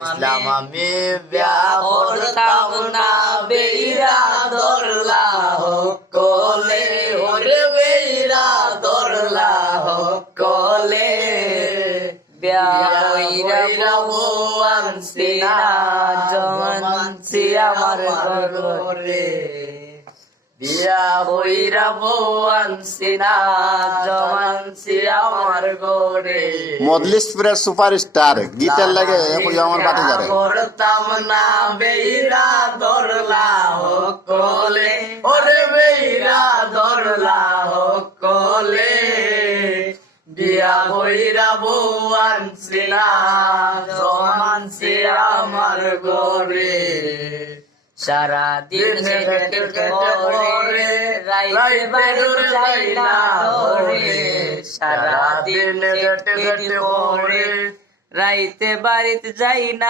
ইসলাম আমি বিয়া করতাম না বেইরা দরলা কলে ওরে বেইরা দরলা কলে বিয়া কইরা বউ আনছি না জমানছি আমার ঘরে বিয়া কইরা বউ আনছি না জমানছি আমার ঘরে মজলিসপুরের সুপারস্টার গীতের লাগে আমার বাটি যারে করতাম না বেইরা দরলা কলে ওরে বেইরা দরলা কলে বিয়া কইরা বউ আনছি না জমানছি আমার ঘরে সারা দিন রাইতে বাইরে যাই না ধরে সারা দিন রাইতে বাড়িতে যাই না।